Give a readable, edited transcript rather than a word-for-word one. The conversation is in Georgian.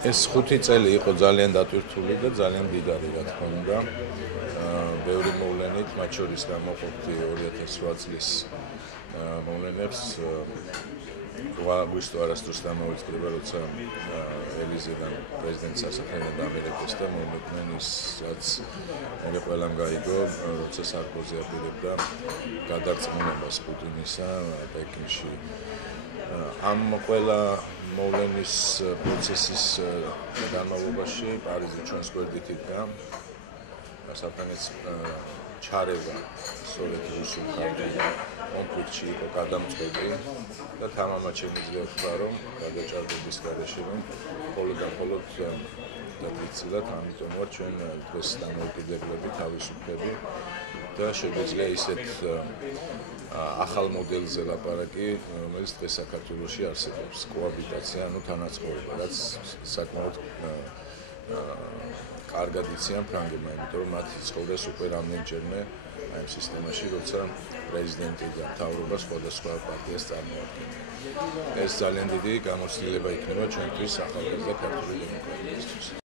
ეს 5 წელი იყო ძალიან დატვირთული და ძალიან მდიდარი, რა თქმა უნდა. ბევრი მოვლენით, მათ შორის გამოყოფდი 2008 წლის მოვლენებს. 8 აგვისტო არასდროს დამოვიწყდება, როცა ელიზედან პრეზიდენტს სასახლიდან დამერეკეს და მომეკვნენ ის, რაც მე ყველამ გაიგო, როცა სარკოზი აპირებდა გადარწმუნებას პუტინისა პეკინში. ამ ყველა მოვლენის პროცესის განმავლობაში პარიზი ჩვენს გვერდით იდგა. საფრანგეთის ჩარევა სოვეთ-რუსულ კონფლიქტში იყო გადამწყვეტი და თამამად შემიძლია ვთქვა, რომ გადაჭარბების გარეშე რომ მხოლოდ დაგიცილოთ, ამიტომ ვარ ჩვენ დღეს დამოუკიდებლები, თავისუფლები და შეგვიძლია ისეთ ახალ მოდელზე ლაპარაკი, რომელიც დღეს საქართველოში არსებობს, კოაბიტაცია, ანუ თანაცხოვრება, რაც საკმაოდ კარგად იციან ფრანგებმა, იმიტომ რომ მათ ცხოვრეს უკვე რამდენჯერმე ამ სისტემაში, როცა პრეზიდენტი და მთავრობა სხვადასხვა პარტიას წარმოადგენენ. ეს ძალიან დიდი გამოცდილება იქნება ჩვენთვის ახალგაზრდა ქართული დემოკრატიისთვის.